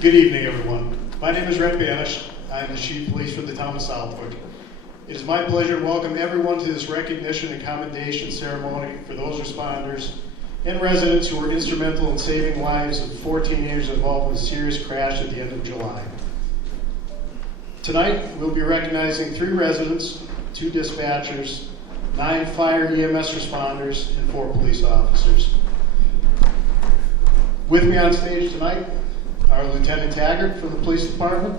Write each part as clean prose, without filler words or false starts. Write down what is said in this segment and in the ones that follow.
Good evening, everyone. My name is Red Banish. I am the Chief of Police for the town of Southwick. It is my pleasure to welcome everyone to this recognition and commendation ceremony for those responders and residents who were instrumental in saving lives of 14 years involved in a serious crash at the end of July. Tonight, we'll be recognizing 3 residents, 2 dispatchers, 9 fire EMS responders, and 4 police officers. With me on stage tonight are Lieutenant Taggart from the Police Department,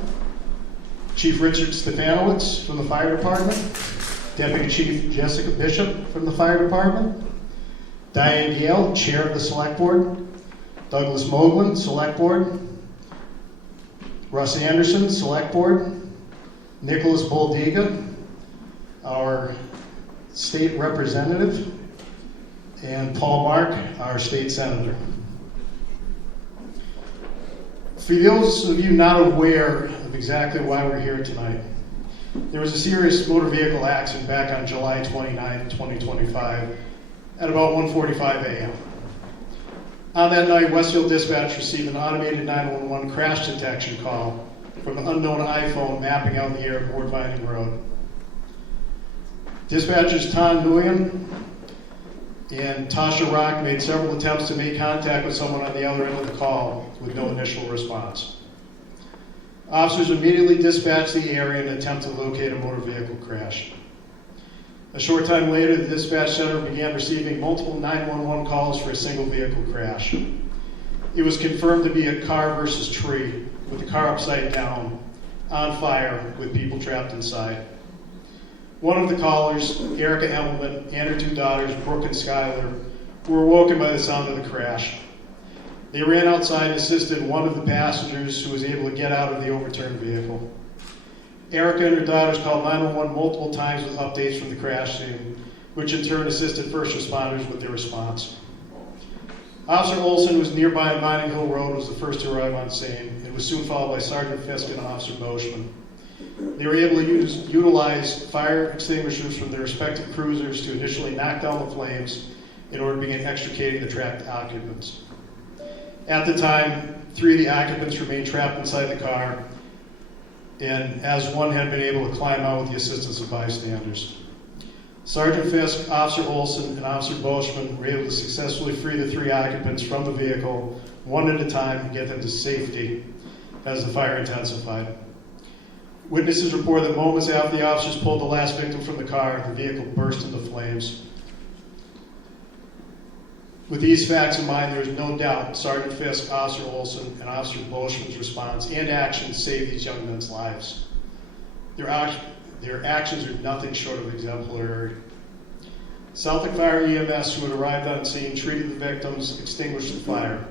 Chief Richard Stefanowitz from the Fire Department, Deputy Chief Jessica Bishop from the Fire Department, Diane Gale, Chair of the Select Board, Douglas Moglen, Select Board, Russ Anderson, Select Board, Nicholas Boldiga, our State Representative, and Paul Mark, our State Senator. For those of you not aware of exactly why we're here tonight, there was a serious motor vehicle accident back on July 29, 2025 at about 1:45 a.m. On that night, Westfield Dispatch received an automated 911 crash detection call from an unknown iPhone mapping out the area of Ward Vining Road. Dispatchers Tom Nguyen and Tasha Rock made several attempts to make contact with someone on the other end of the call with no initial response. Officers immediately dispatched the area in an attempt to locate a motor vehicle crash. A short time later, the dispatch center began receiving multiple 911 calls for a single vehicle crash. It was confirmed to be a car versus tree, with the car upside down, on fire, with people trapped inside. One of the callers, Erica Emmelman, and her 2 daughters, Brooke and Skylar, were awoken by the sound of the crash. They ran outside and assisted one of the passengers who was able to get out of the overturned vehicle. Erica and her daughters called 911 multiple times with updates from the crash scene, which in turn assisted first responders with their response. Officer Olson, who was nearby on Vining Hill Road, was the first to arrive on scene and was soon followed by Sergeant Fisk and Officer Boschman. They were able to utilize fire extinguishers from their respective cruisers to initially knock down the flames in order to begin extricating the trapped occupants. At the time, 3 of the occupants remained trapped inside the car, and as one had been able to climb out with the assistance of bystanders. Sergeant Fisk, Officer Olson, and Officer Boschman were able to successfully free the 3 occupants from the vehicle, one at a time, and get them to safety as the fire intensified. Witnesses report that moments after the officers pulled the last victim from the car, the vehicle burst into flames. With these facts in mind, there is no doubt Sergeant Fisk, Officer Olson, and Officer Boschman's response and actions saved these young men's lives. Their actions are nothing short of exemplary. Southwick Fire EMS, who had arrived on scene, treated the victims, extinguished the fire.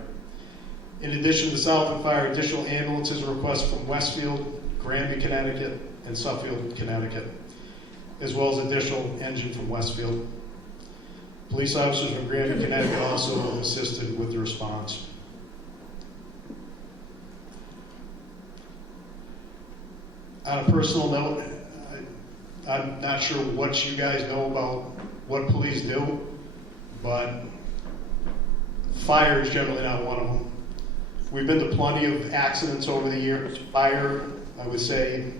In addition to Southwick Fire, additional ambulances were requested from Westfield, Granby, Connecticut, and Suffield, Connecticut, as well as additional engine from Westfield. Police officers from Granby, Connecticut also assisted with the response. On a personal note, I'm not sure what you guys know about what police do, but fire is generally not one of them. We've been to plenty of accidents over the years. Fire, I would say,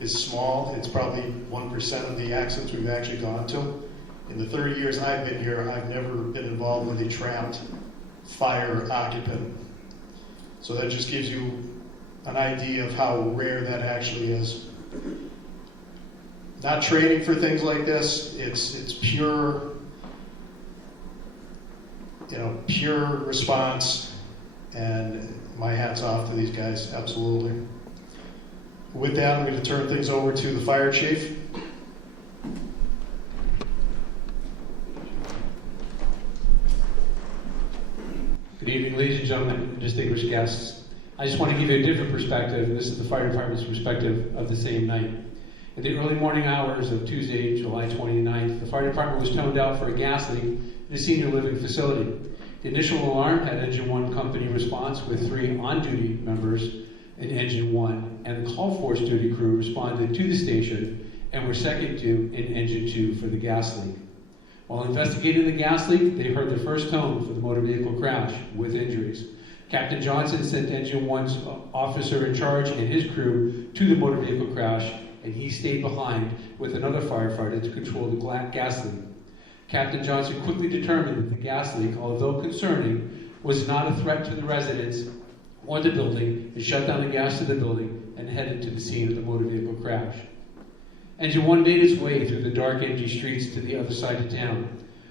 is small. It's probably 1% of the accidents we've actually gone to. In the 30 years I've been here, I've never been involved with a trapped fire occupant. So that just gives you an idea of how rare that actually is. Not training for things like this. It's pure, pure response, and my hat's off to these guys, absolutely. With that, I'm going to turn things over to the fire chief. Good evening, ladies and gentlemen, distinguished guests. I just want to give you a different perspective, and this is the fire department's perspective of the same night. In the early morning hours of Tuesday, July 29th, the fire department was toned out for a gas leak in a senior living facility. The initial alarm had Engine 1 company response with 3 on-duty members in Engine 1, and the call force duty crew responded to the station and were second to in Engine 2 for the gas leak. While investigating the gas leak, they heard the first tone for the motor vehicle crash with injuries. Captain Johnson sent Engine 1's officer in charge and his crew to the motor vehicle crash, and he stayed behind with another firefighter to control the gas leak. Captain Johnson quickly determined that the gas leak, although concerning, was not a threat to the residents or the building, and shut down the gas to the building and headed to the scene of the motor vehicle crash. Engine 1 made its way through the dark, empty streets to the other side of town.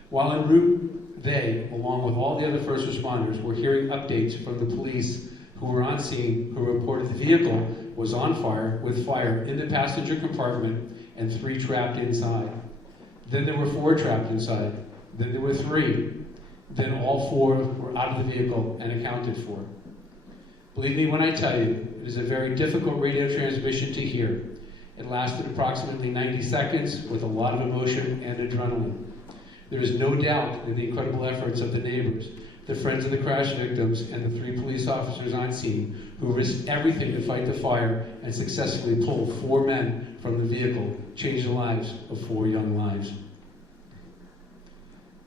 While en route, they, along with all the other first responders, were hearing updates from the police who were on scene, who reported the vehicle was on fire, with fire in the passenger compartment and 3 trapped inside. Then there were 4 trapped inside. Then there were 3. Then all 4 were out of the vehicle and accounted for. Believe me when I tell you, it is a very difficult radio transmission to hear. It lasted approximately 90 seconds with a lot of emotion and adrenaline. There is no doubt in the incredible efforts of the neighbors, the friends of the crash victims, and the 3 police officers on scene who risked everything to fight the fire and successfully pull 4 men from the vehicle, changing the lives of 4 young lives.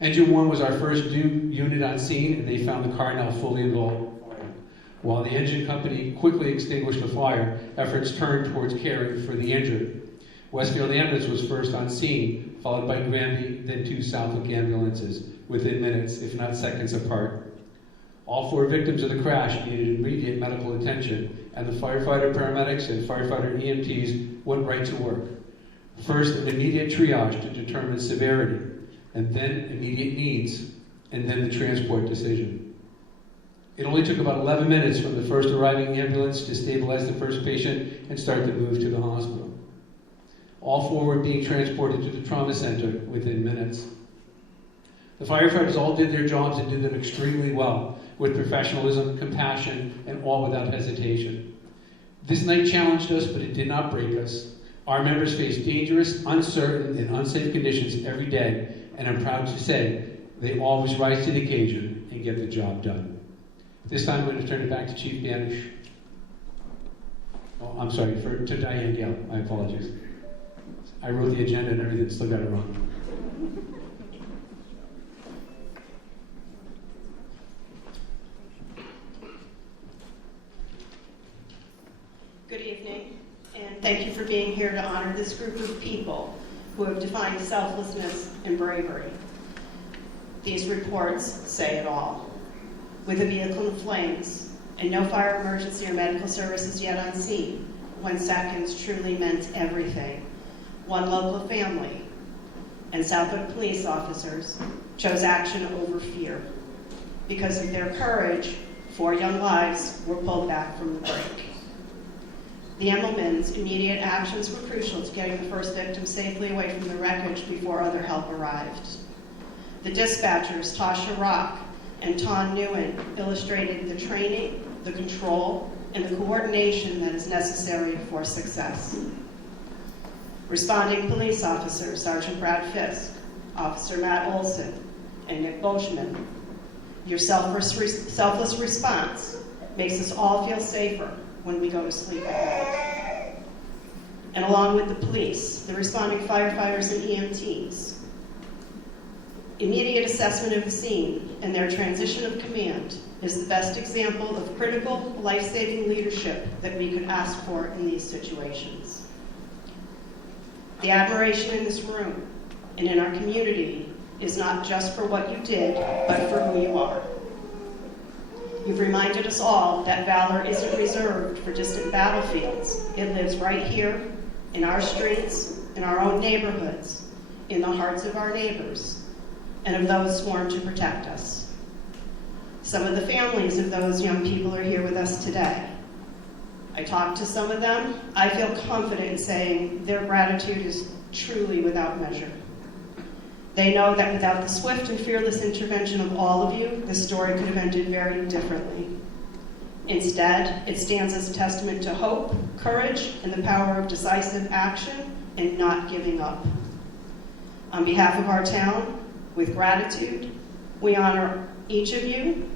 Engine 1 was our first unit on scene, and they found the car now fully involved in the fire. While the engine company quickly extinguished the fire, efforts turned towards caring for the injured. Westfield Ambulance was first on scene, followed by Granby, then 2 Southwick ambulances, within minutes, if not seconds apart. All 4 victims of the crash needed immediate medical attention, and the firefighter paramedics and firefighter EMTs went right to work. First, an immediate triage to determine severity, and then immediate needs, and then the transport decision. It only took about 11 minutes from the first arriving ambulance to stabilize the first patient and start the move to the hospital. All 4 were being transported to the trauma center within minutes. The firefighters all did their jobs and did them extremely well, with professionalism, compassion, and all without hesitation. This night challenged us, but it did not break us. Our members face dangerous, uncertain, and unsafe conditions every day, and I'm proud to say they always rise to the occasion and get the job done. This time I'm going to turn it back to Chief Banish. Oh, I'm sorry, to Diane Gale. My apologies. I wrote the agenda and everything, still got it wrong. Good evening, and thank you for being here to honor this group of people who have defined selflessness and bravery. These reports say it all. With a vehicle in flames and no fire emergency or medical services yet on scene, 1 seconds truly meant everything. 1 local family and Southwick police officers chose action over fear. Because of their courage, 4 young lives were pulled back from the brink. The Emmelmans' immediate actions were crucial to getting the first victim safely away from the wreckage before other help arrived. The dispatchers, Tasha Rock and Ton Newen, illustrated the training, the control, and the coordination that is necessary for success. Responding police officers, Sergeant Brad Fisk, Officer Matt Olson, and Nick Boschman. Your selfless response makes us all feel safer when we go to sleep at night. And along with the police, the responding firefighters and EMTs, immediate assessment of the scene and their transition of command is the best example of critical, life-saving leadership that we could ask for in these situations. The admiration in this room and in our community is not just for what you did, but for who you are. You've reminded us all that valor isn't reserved for distant battlefields. It lives right here, in our streets, in our own neighborhoods, in the hearts of our neighbors, and of those sworn to protect us. Some of the families of those young people are here with us today. I talked to some of them. I feel confident in saying their gratitude is truly without measure. They know that without the swift and fearless intervention of all of you, this story could have ended very differently. Instead, it stands as a testament to hope, courage, and the power of decisive action and not giving up. On behalf of our town, with gratitude, we honor each of you,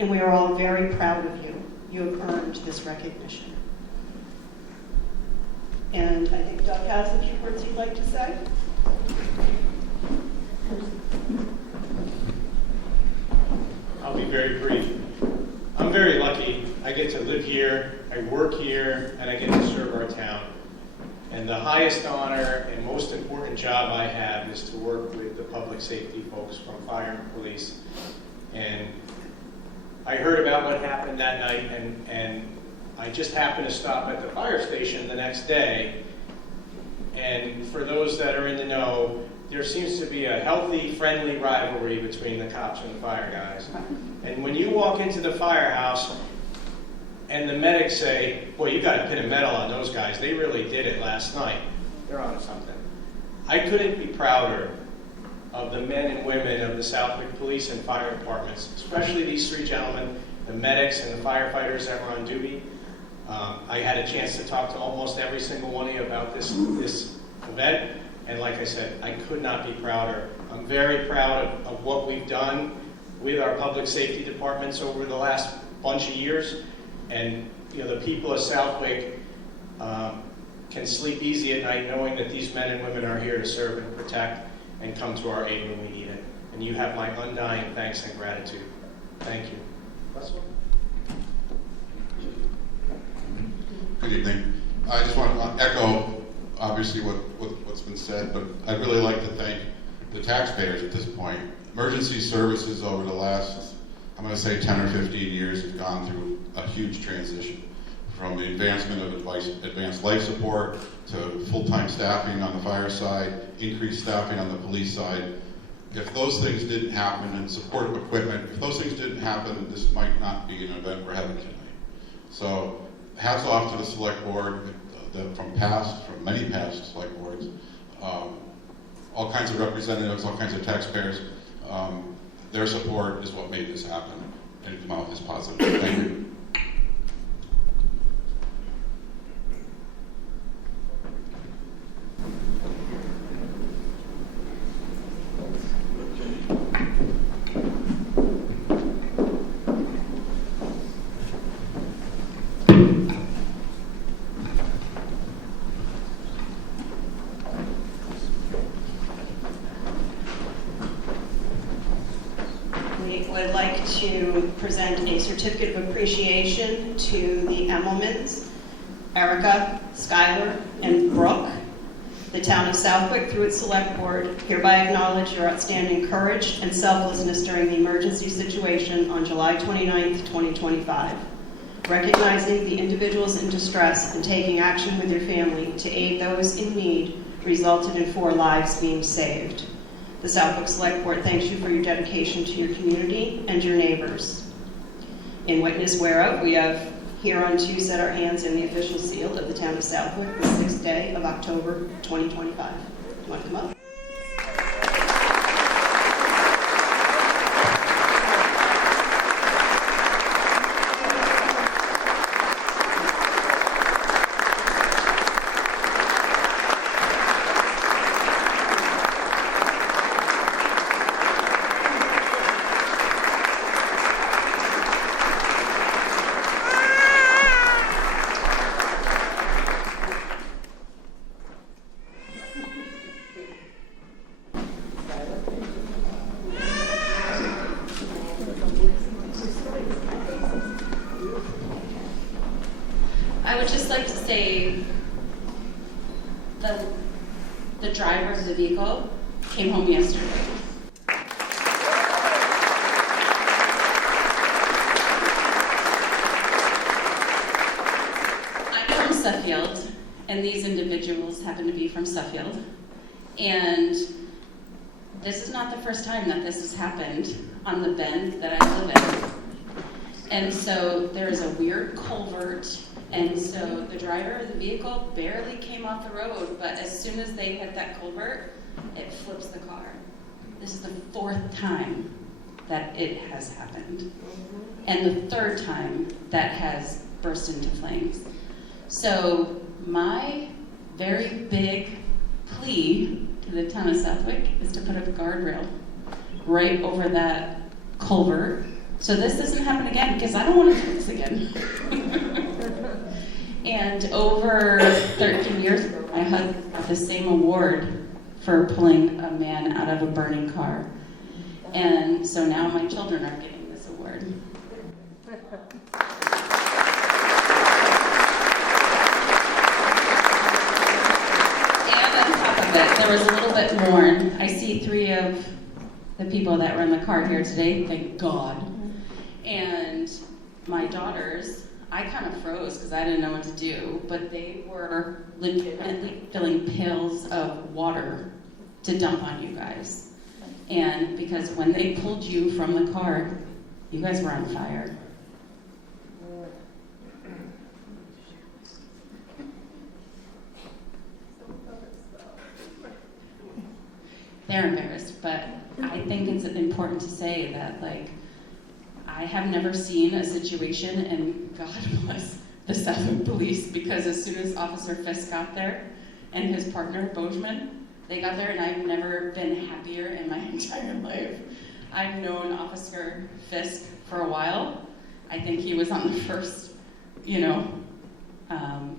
and we are all very proud of you. You have earned this recognition. And I think Doug has a few words he'd like to say. I'll be very brief. I'm very lucky. I get to live here, I work here, and I get to serve our town. And the highest honor and most important job I have is to work with the public safety folks from fire and police. And I heard about what happened that night, and I just happened to stop at the fire station the next day. And for those that are in the know, there seems to be a healthy, friendly rivalry between the cops and the fire guys. And when you walk into the firehouse and the medics say, "Boy, you got to pin a medal on those guys. They really did it last night. They're on something." I couldn't be prouder of the men and women of the Southwick Police and Fire Departments, especially these three gentlemen, the medics and the firefighters that were on duty. I had a chance to talk to almost every single one of you about this event, and like I said, I could not be prouder. I'm very proud of what we've done with our public safety departments over the last bunch of years, and the people of Southwick can sleep easy at night knowing that these men and women are here to serve and protect and come to our aid when we need it. And you have my undying thanks and gratitude. Thank you. Russell? Good evening. I just want to echo, obviously, what's been said, but I'd really like to thank the taxpayers at this point. Emergency services over the last, I'm going to say 10 or 15 years, have gone through a huge transition. From the advancement of advanced life support to full-time staffing on the fire side, increased staffing on the police side. If those things didn't happen, and supportive equipment, if those things didn't happen, this might not be an event we're having tonight. So hats off to the select board from many past select boards, all kinds of representatives, all kinds of taxpayers. Their support is what made this happen and come out as positive. Thank you. Would like to present a certificate of appreciation to the Emmelmans, Erica, Skylar, and Brooke. The town of Southwick, through its select board, hereby acknowledge your outstanding courage and selflessness during the emergency situation on July 29th, 2025. Recognizing the individuals in distress and taking action with your family to aid those in need resulted in 4 lives being saved. The Southwick Select Board thanks you for your dedication to your community and your neighbors. In witness whereof, we have hereunto set our hands in the official seal of the town of Southwick, the 6th day of October, 2025. You want to come up? I would just like to say the driver of the vehicle came home yesterday. I'm from Suffield, and these individuals happen to be from Suffield. And this is not the first time that this has happened on the bend that I live in. And so there is a weird culvert. And so the driver of the vehicle barely came off the road, but as soon as they hit that culvert, it flips the car. This is the 4th time that it has happened, and the 3rd time that has burst into flames. So my very big plea to the town of Southwick is to put up a guardrail right over that culvert so this doesn't happen again, because I don't want to do this again. And over 13 years, I had the same award for pulling a man out of a burning car. And so now my children are getting this award. And on top of it, there was a little bit more. I see 3 of the people that were in the car here today, thank God. And my daughters, I kind of froze because I didn't know what to do, but they were legitimately filling pails of water to dump on you guys. And because when they pulled you from the car, you guys were on fire. They're embarrassed, but I think it's important to say that, like, I have never seen a situation, and God bless the Southwick police, because as soon as Officer Fisk got there and his partner, Bozeman, they got there, and I've never been happier in my entire life. I've known Officer Fisk for a while. I think he was on the first,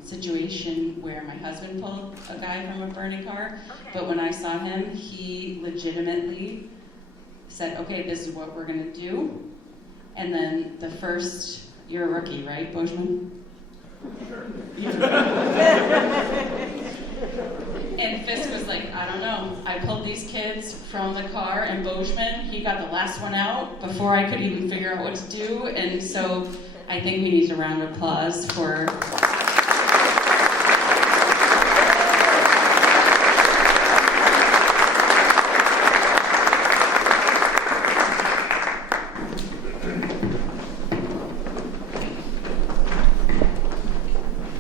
situation where my husband pulled a guy from a burning car. Okay. But when I saw him, he legitimately said, okay, this is what we're gonna do. And then the first, you're a rookie, right, Bozeman? Sure. And Fisk was like, I don't know. I pulled these kids from the car, and Bozeman, he got the last one out before I could even figure out what to do. And so I think we need a round of applause for...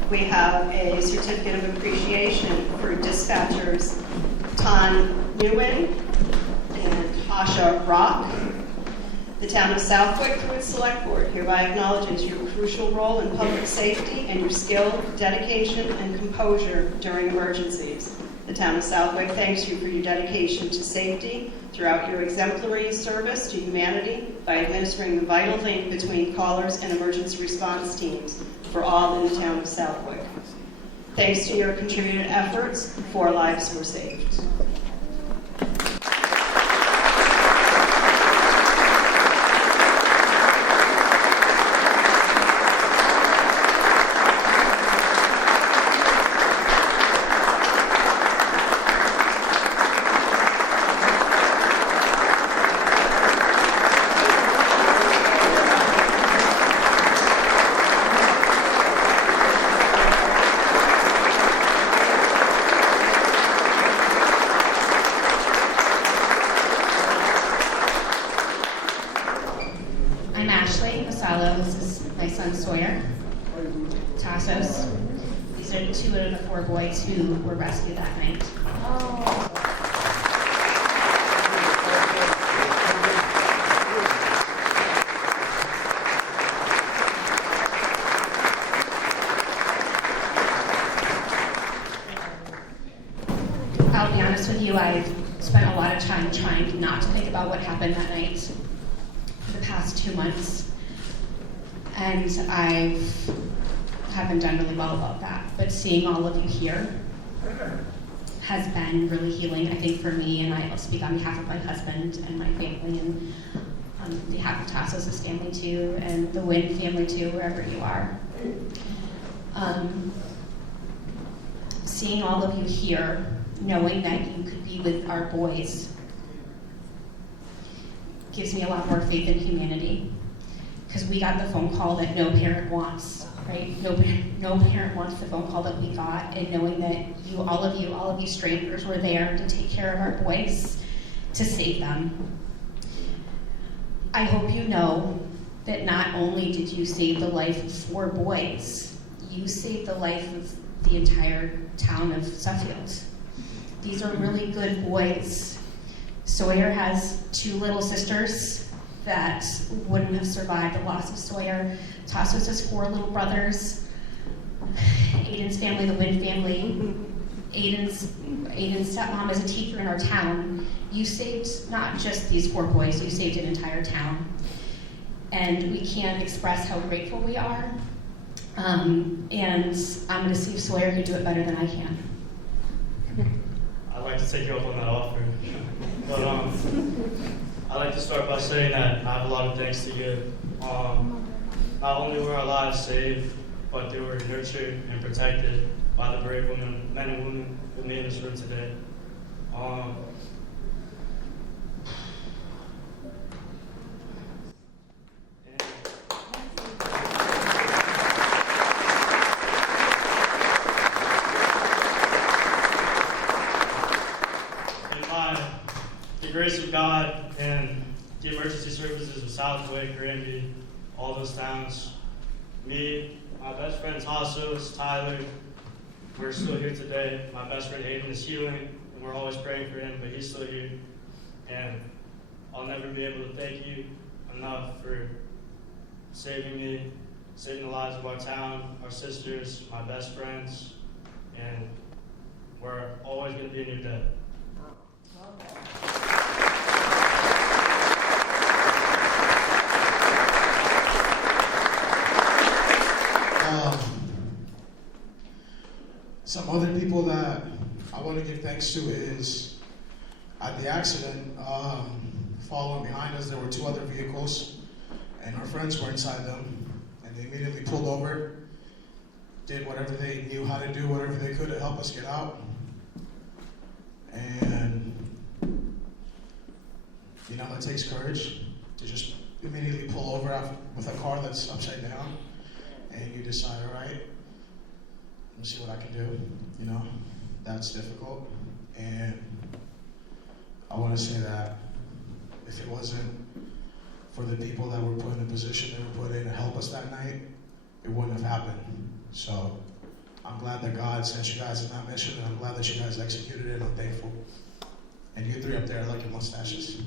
We have a certificate of appreciation for dispatchers Ton Nguyen and Tasha Rock. The town of Southwick, through its select board, hereby acknowledges your crucial role in public safety and your skill, dedication, and composure during emergencies. The town of Southwick thanks you for your dedication to safety throughout your exemplary service to humanity by administering the vital link between callers and emergency response teams for all in the town of Southwick. Thanks to your contributed efforts, 4 lives were saved. This is my son Sawyer, Tassos. These are 2 out of the 4 boys who were rescued that night. I'll be honest with you, I've spent a lot of time trying not to think about what happened that night for the past 2 months. And I haven't done really well about that. But seeing all of you here has been really healing, I think, for me. And I'll speak on behalf of my husband and my family, and on behalf of Tassos' family too, and the Wynn family too, wherever you are. Seeing all of you here, knowing that you could be with our boys, gives me a lot more faith in humanity. Because we got the phone call that no parent wants, right? No parent wants the phone call that we got, and knowing that all of you strangers were there to take care of our boys, to save them. I hope you know that not only did you save the life of 4 boys, you saved the life of the entire town of Suffield. These are really good boys. Sawyer has 2 little sisters that wouldn't have survived the loss of Sawyer. Tassos has 4 little brothers. Aiden's family, the Wynn family. Aiden's stepmom is a teacher in our town. You saved not just these 4 boys, you saved an entire town. And we can't express how grateful we are. And I'm going to see if Sawyer can do it better than I can. I'd like to take you up on that offer. But I'd like to start by saying that I have a lot of thanks to give. not only were our lives saved, but they were nurtured and protected by the brave women, men and women who made this room today. And by the grace of God and the emergency services of Southwick, Granby, all those towns, me, my best friend Tassos, Tyler, we're still here today. My best friend Hayden is healing, and we're always praying for him, but he's still here. And I'll never be able to thank you enough for saving me, saving the lives of our town, our sisters, my best friends, and we're always going to be in your debt. Some other people that I want to give thanks to is at the accident, following behind us, there were 2 other vehicles, and our friends were inside them, and they immediately pulled over, did whatever they knew how to do, whatever they could to help us get out. And, you know, that takes courage to just immediately pull over with a car that's upside down, and you decide, all right, let me see what I can do. You know, that's difficult. And I want to say that if it wasn't for the people that were put in the position they were put in to help us that night, it wouldn't have happened. So I'm glad that God sent you guys in that mission, and I'm glad that you guys executed it, and I'm thankful. And you 3 up there, I like your mustaches.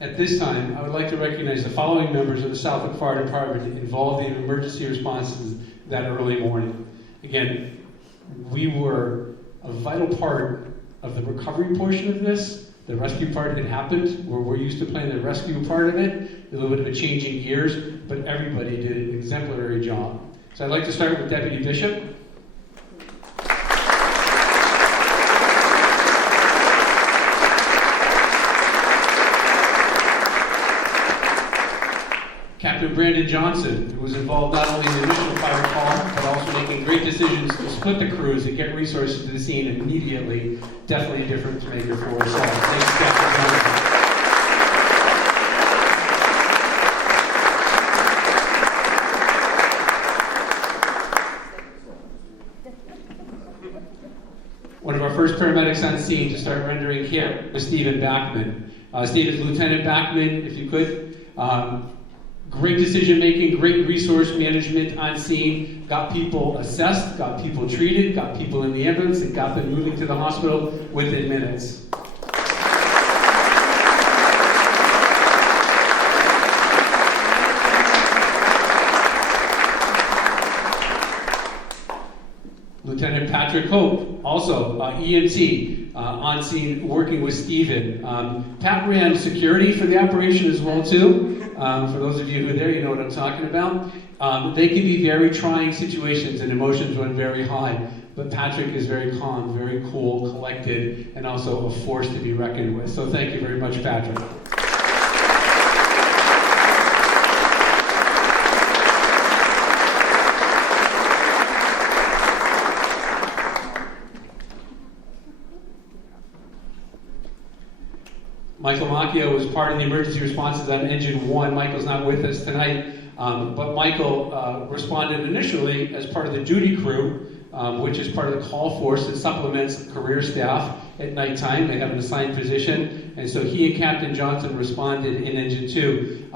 At this time, I would like to recognize the following members of the Southwick Fire Department involved in emergency responses that early morning. Again, we were a vital part of the recovery portion of this. The rescue part had happened, where we're used to playing the rescue part of it, a little bit of a change in gears, but everybody did an exemplary job. So I'd like to start with Deputy Bishop. Captain Brandon Johnson, who was involved not only in the initial fire call, but also making great decisions to split the crews and get resources to the scene immediately. Definitely a difference maker for us all. Thanks, Captain Johnson. One of our first paramedics on scene to start rendering care was Stephen Backman. Stephen's Lieutenant Backman, if you could. Great decision-making, great resource management on scene, got people assessed, got people treated, got people in the ambulance, and got them moving to the hospital within minutes. Lieutenant Patrick Hope, also EMT, on scene working with Stephen. Pat ran security for the operation as well, too. For those of you who are there, you know what I'm talking about. They can be very trying situations and emotions run very high, but Patrick is very calm, very cool, collected, and also a force to be reckoned with. So thank you very much, Patrick. Michael Macchio was part of the emergency responses on Engine 1. Michael's not with us tonight, but Michael responded initially as part of the duty crew, which is part of the call force that supplements career staff at nighttime. They have an assigned position, and so he and Captain Johnson responded in Engine 2.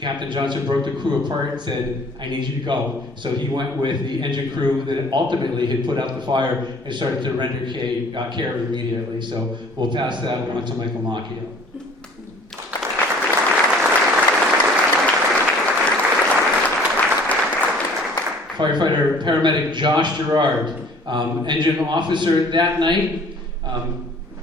Captain Johnson broke the crew apart and said, I need you to go. So he went with the engine crew that ultimately had put out the fire and started to render care immediately. So we'll pass that on to Michael Macchio. Firefighter paramedic Josh Gerard, engine officer that night.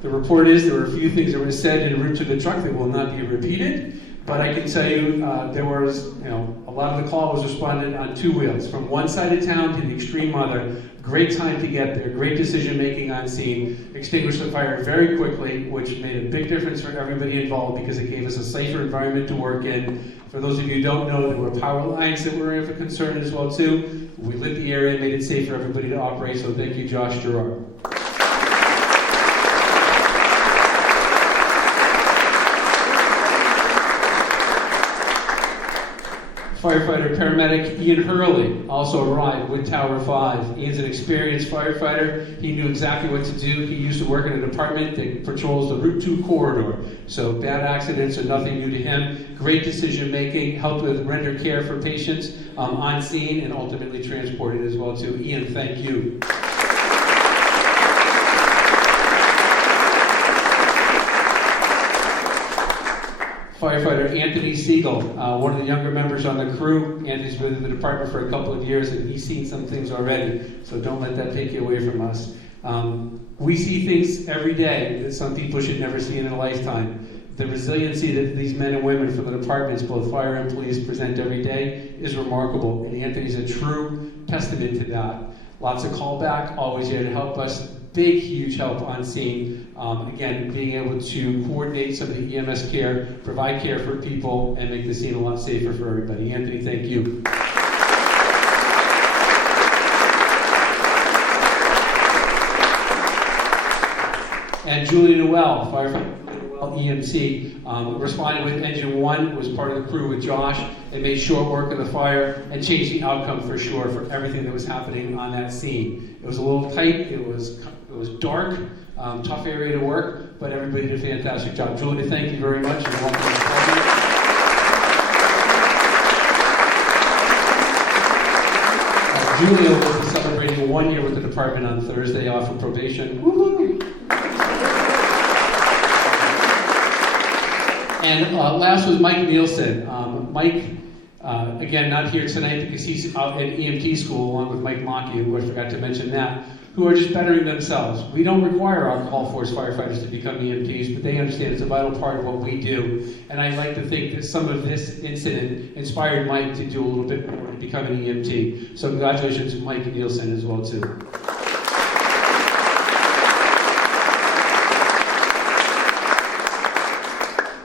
The report is there were a few things that were said en route to the truck that will not be repeated, But I can tell you, there was, a lot of the call was responded on two wheels, from one side of town to the extreme other. Great time to get there, great decision making on scene, extinguished the fire very quickly, which made a big difference for everybody involved because it gave us a safer environment to work in. For those of you who don't know, there were power lines that were of concern as well too. We lit the area and made it safe for everybody to operate, so thank you, Josh Gerard. Firefighter paramedic Ian Hurley also arrived with Tower 5. Ian's an experienced firefighter. He knew exactly what to do. He used to work in a department that patrols the Route 2 corridor. So bad accidents are nothing new to him. Great decision making, helped with render care for patients on scene and ultimately transported as well too. Ian, thank you. Firefighter Anthony Siegel, one of the younger members on the crew. Anthony's been in the department for a couple of years and he's seen some things already, so don't let that take you away from us. We see things every day that some people should never see in a lifetime. The resiliency that these men and women from the departments, both fire and police, present every day is remarkable, and Anthony's a true testament to that. Lots of callback, always here to help us. Big, huge help on scene. Again, being able to coordinate some of the EMS care, provide care for people, and make the scene a lot safer for everybody. Anthony, thank you. And Julie Noel, firefighter EMC, responded with Engine 1, was part of the crew with Josh, and made short work of the fire and changed the outcome for sure for everything that was happening on that scene. It was a little tight, it was dark, tough area to work, but everybody did a fantastic job. Julie, thank you very much. And welcome to the party. Julia will be celebrating 1 year with the department on Thursday off of probation. Woo-hoo! And last was Mike Nielsen. Mike, again, not here tonight because he's out at EMT school along with Mike Mackey, who I forgot to mention that, who are just bettering themselves. We don't require our call force firefighters to become EMTs, but they understand it's a vital part of what we do. And I like to think that some of this incident inspired Mike to do a little bit more to become an EMT. So congratulations to Mike Nielsen as well too.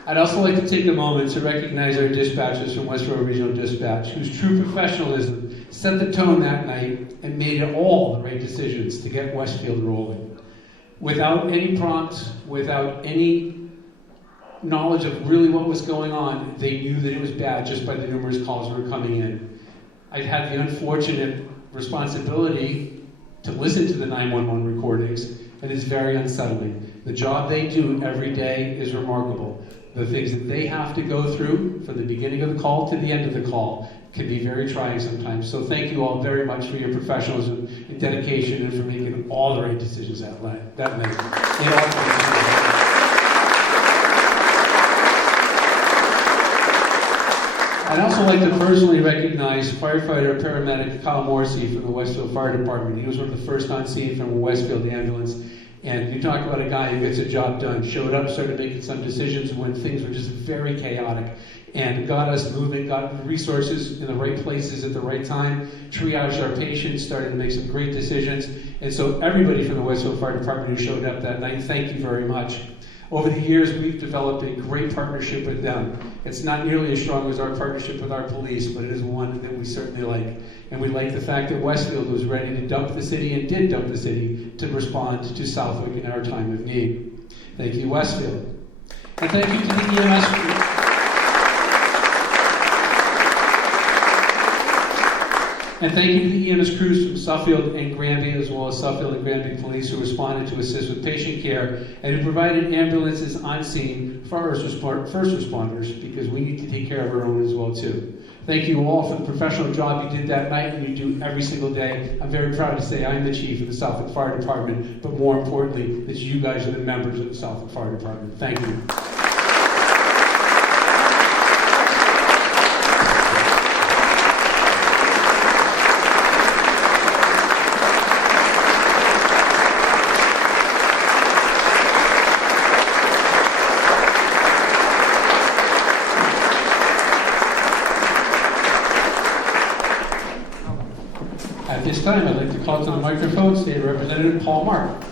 I'd also like to take a moment to recognize our dispatchers from Westfield Regional Dispatch, whose true professionalism set the tone that night and made all the right decisions to get Westfield rolling. Without any prompts, without any knowledge of really what was going on, they knew that it was bad just by the numerous calls that were coming in. I've had the unfortunate responsibility to listen to the 911 recordings, and it's very unsettling. The job they do every day is remarkable. The things that they have to go through from the beginning of the call to the end of the call can be very trying sometimes. So thank you all very much for your professionalism and dedication and for making all the right decisions that night. I'd also like to personally recognize firefighter paramedic Kyle Morrissey from the Westfield Fire Department. He was one of the first on scene from a Westfield ambulance. And you talk about a guy who gets a job done, showed up, started making some decisions when things were just very chaotic, and got us moving, got the resources in the right places at the right time, triaged our patients, started to make some great decisions. And so everybody from the Westfield Fire Department who showed up that night, thank you very much. Over the years, we've developed a great partnership with them. It's not nearly as strong as our partnership with our police, but it is one that we certainly like. And we like the fact that Westfield was ready to dump the city and did dump the city to respond to Southwick in our time of need. Thank you, Westfield. And thank you to the EMS group. And thank you to the EMS crews from Suffield and Granby, as well as Suffield and Granby police who responded to assist with patient care and who provided ambulances on scene for our first responders, because we need to take care of our own as well too. Thank you all for the professional job you did that night and you do every single day. I'm very proud to say I'm the chief of the Southwick Fire Department, but more importantly, that you guys are the members of the Southwick Fire Department. Thank you. microphone, State Representative Paul Mark.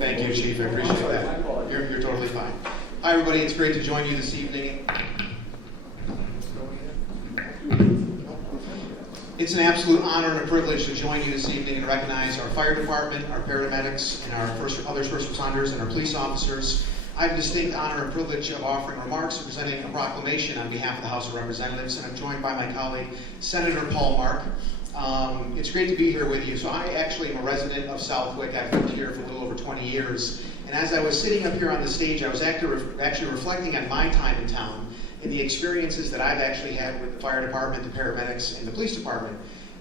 Thank you, Chief. I appreciate that. You're totally fine. Hi, everybody. It's great to join you this evening. It's an absolute honor and a privilege to join you this evening and recognize our fire department, our paramedics, and our other first responders and our police officers. I have the distinct honor and privilege of offering remarks and presenting a proclamation on behalf of the House of Representatives, and I'm joined by my colleague, Senator Paul Mark. It's great to be here with you. So I actually am a resident of Southwick. I've lived here for a little over 20 years. And as I was sitting up here on the stage, I was actually reflecting on my time in town and the experiences that I've actually had with the fire department, the paramedics, and the police department.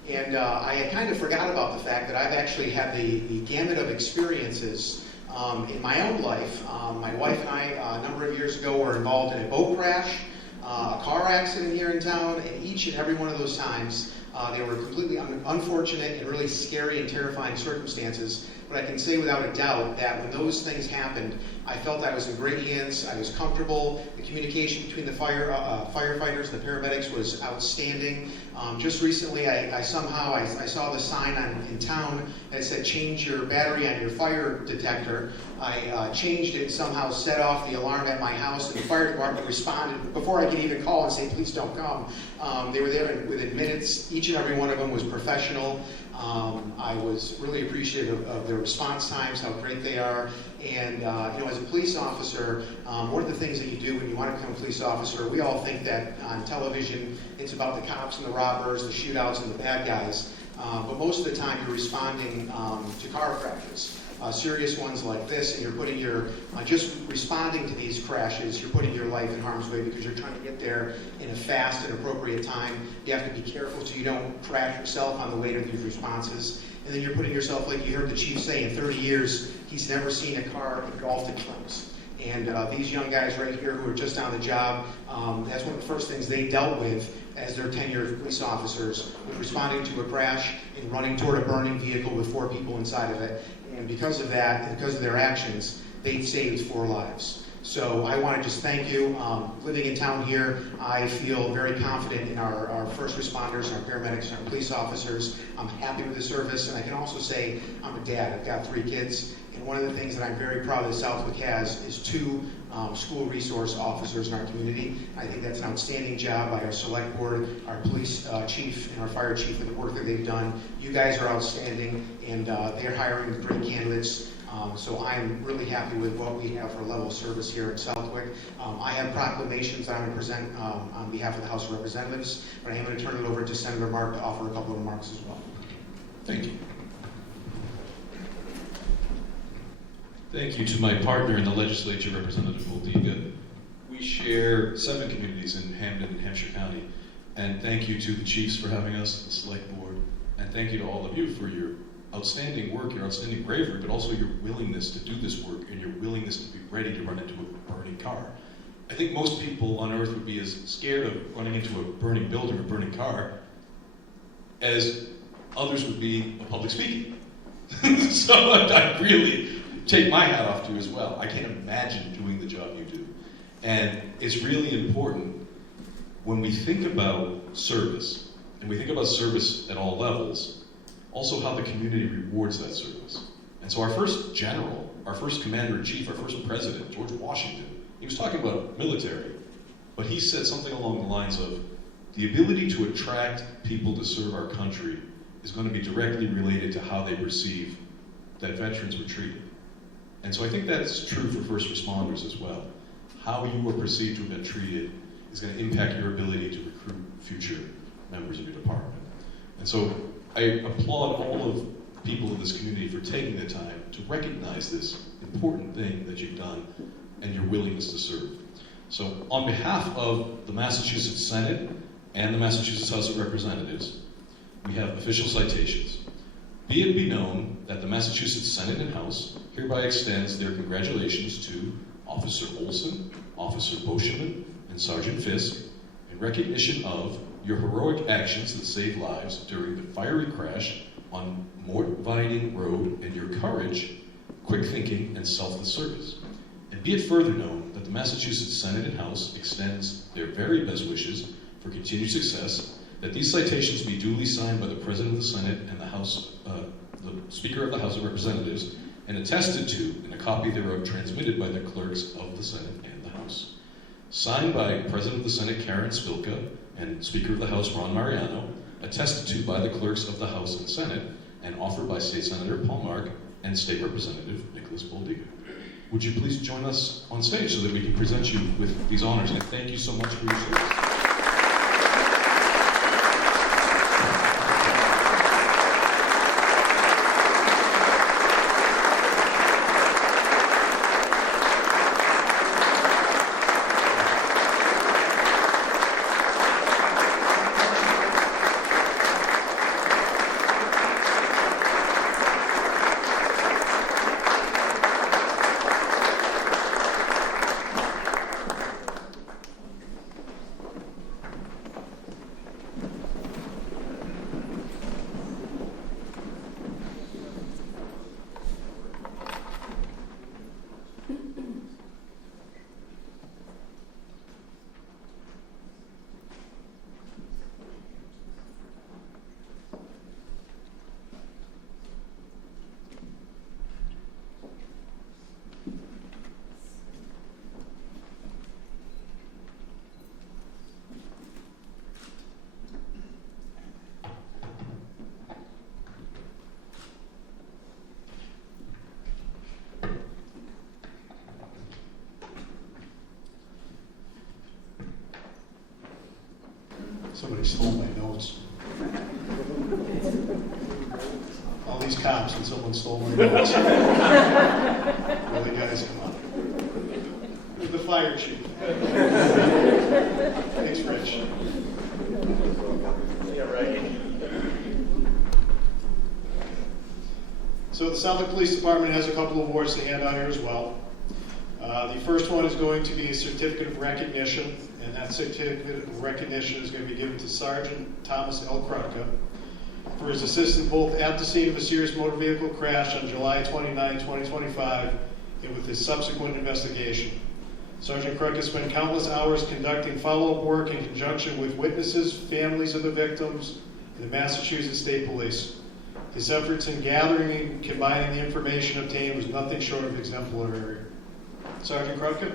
And I had kind of forgot about the fact that I've actually had the gamut of experiences in my own life. My wife and I, a number of years ago, were involved in a boat crash, a car accident here in town, and each and every one of those times, they were completely unfortunate and really scary and terrifying circumstances. But I can say without a doubt that when those things happened, I felt I was in great hands. I was comfortable. The communication between the firefighters and the paramedics was outstanding. Just recently, I saw the sign in town that said, "Change your battery on your fire detector." I changed it, somehow set off the alarm at my house, and the fire department responded before I could even call and say, "Please don't come." They were there within minutes. Each and every one of them was professional. I was really appreciative of their response times, how great they are. And as a police officer, one of the things that you do when you want to become a police officer, we all think that on television it's about the cops and the robbers, the shootouts and the bad guys. But most of the time you're responding to car crashes. Serious ones like this, and you're putting just responding to these crashes, you're putting your life in harm's way because you're trying to get there in a fast and appropriate time. You have to be careful so you don't crash yourself on the way to these responses. And then you're putting yourself, like you heard the chief say, in 30 years, he's never seen a car engulfed in flames. And these young guys right here who are just on the job, that's one of the first things they dealt with as their tenured police officers, was responding to a crash and running toward a burning vehicle with 4 people inside of it. And because of that, and because of their actions, they've saved 4 lives. So I want to just thank you. Living in town here, I feel very confident in our first responders, our paramedics, and our police officers. I'm happy with the service, and I can also say I'm a dad. I've got 3 kids, and one of the things that I'm very proud that Southwick has is 2 school resource officers in our community. I think that's an outstanding job by our select board, our police chief, and our fire chief for the work that they've done. You guys are outstanding, and they're hiring great candidates. So I'm really happy with what we have for level of service here at Southwick. I have proclamations that I'm going to present on behalf of the House of Representatives, but I am going to turn it over to Senator Mark to offer a couple of remarks as well. Thank you. Thank you to my partner in the legislature, Representative Boldiga. We share 7 communities in Hampden and Hampshire County. And thank you to the chiefs for having us, the select board. And thank you to all of you for your outstanding work, your outstanding bravery, but also your willingness to do this work and your willingness to be ready to run into a burning car. I think most people on earth would be as scared of running into a burning building or a burning car as others would be of public speaking. So I really take my hat off to you as well. I can't imagine doing the job you do. And it's really important when we think about service, and we think about service at all levels, also how the community rewards that service. And so our first general, our first commander-in-chief, our first president, George Washington, he was talking about military, but he said something along the lines of, the ability to attract people to serve our country is going to be directly related to how they perceive that veterans were treated. And so I think that's true for first responders as well. How you are perceived to have been treated is going to impact your ability to recruit future members of your department. And so I applaud all of people in this community for taking the time to recognize this important thing that you've done and your willingness to serve. So on behalf of the Massachusetts Senate and the Massachusetts House of Representatives, we have official citations. Be it be known that the Massachusetts Senate and House hereby extends their congratulations to Officer Olson, Officer Boschman, and Sergeant Fisk in recognition of your heroic actions that saved lives during the fiery crash on Mort Vining Road and your courage, quick thinking, and selfless service. And be it further known that that the Massachusetts Senate and House extends their very best wishes for continued success, that these citations be duly signed by the President of the Senate and the Speaker of the House of Representatives, and attested to, and a copy thereof transmitted by the clerks of the Senate and the House. Signed by President of the Senate Karen Spilka and Speaker of the House Ron Mariano, attested to by the clerks of the House and Senate, and offered by State Senator Paul Mark and State Representative Nicholas Boldiga. Would you please join us on stage so that we can present you with these honors, and thank you so much for your service. Somebody stole my notes. All these cops and someone stole my notes. Really, guys, come on. The fire chief. Thanks, Rich. Yeah, right. So the Southwick Police Department has a couple of awards to hand out here as well. The first one is going to be a certificate of recognition, and that certificate of recognition is going to be given to Sergeant Thomas L. Krutka for his assistance both at the scene of a serious motor vehicle crash on July 29, 2025, and with his subsequent investigation. Sergeant Krutka spent countless hours conducting follow-up work in conjunction with witnesses, families of the victims, and the Massachusetts State Police. His efforts in gathering and combining the information obtained was nothing short of exemplary. Sergeant Krutka.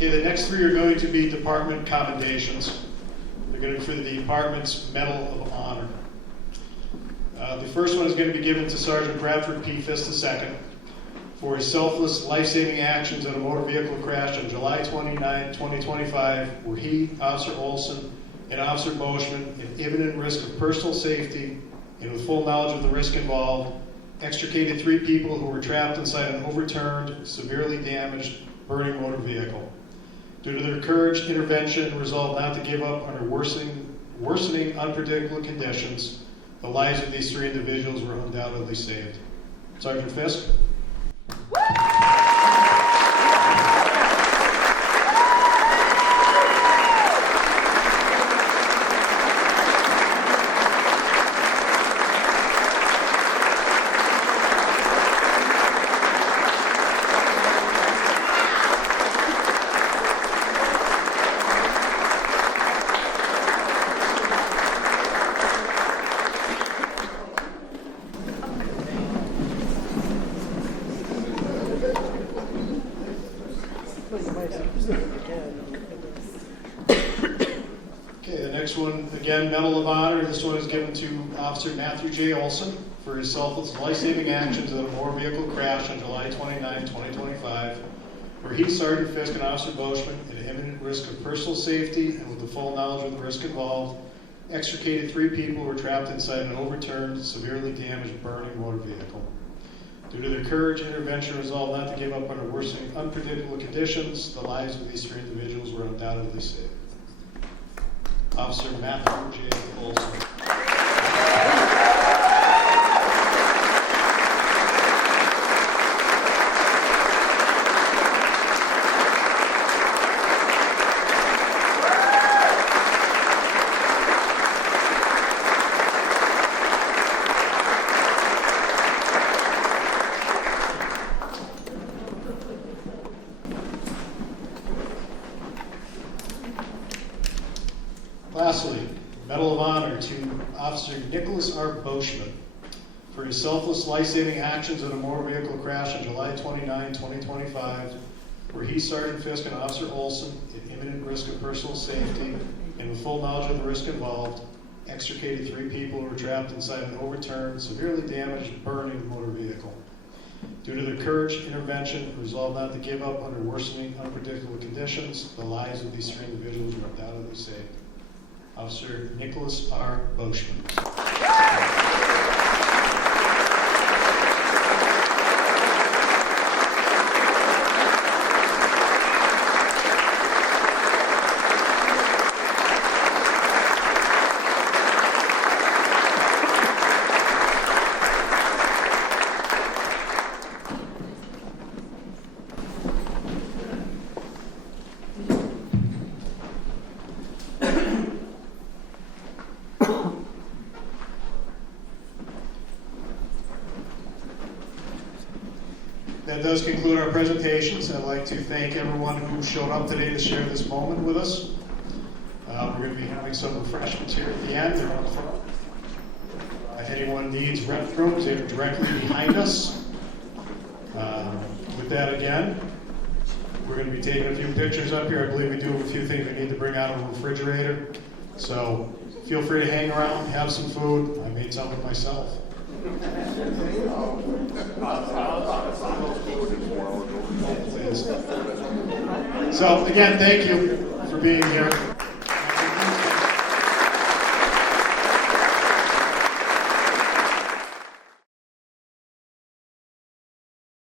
Okay, the next three are going to be department commendations. They're going to be for the department's Medal of Honor. The first one is going to be given to Sergeant Bradford P. Fist II for his selfless, life-saving actions in a motor vehicle crash on July 29, 2025, where he, Officer Olson, and Officer Boschman, at imminent risk of personal safety and with full knowledge of the risk involved, extricated 3 people who were trapped inside an overturned, severely damaged, burning motor vehicle. Due to their courage, intervention, and resolve not to give up under worsening unpredictable conditions, the lives of these 3 individuals were undoubtedly saved. Sergeant Fisk. Okay, the next one, again, Medal of Honor. This one is given to Officer Matthew J. Olson for his selfless life-saving actions in a motor vehicle crash on July 29, 2025, where he, Sergeant Fisk, and Officer Boschman, at imminent risk of personal safety and with the full knowledge of the risk involved, extricated 3 people who were trapped inside an overturned, severely damaged, burning motor vehicle. Due to their courage, intervention, and resolve not to give up under worsening, unpredictable conditions, the lives of these three individuals were undoubtedly saved. Officer Matthew J. Olson. Lastly, Medal of Honor to Officer Nicholas R. Boschman for his selfless life-saving actions in a motor vehicle crash on July 29, 2025, where he, Sergeant Fisk, and Officer Olson, at imminent risk of personal safety and with full knowledge of the risk involved, extricated 3 people who were trapped inside an overturned, severely damaged, burning motor vehicle. Due to their courage, intervention, and resolve not to give up under worsening, unpredictable conditions, the lives of these 3 individuals were undoubtedly saved. Officer Nicholas R. Boschman. That does conclude our presentations. I'd like to thank everyone who showed up today to share this moment with us. We're going to be having some refreshments here at the end. They're on the front. If anyone needs restrooms, they're directly behind us. With that, again, we're going to be taking a few pictures up here. I believe we do have a few things we need to bring out of the refrigerator. So feel free to hang around, have some food. I made some of myself. So again, thank you for being here.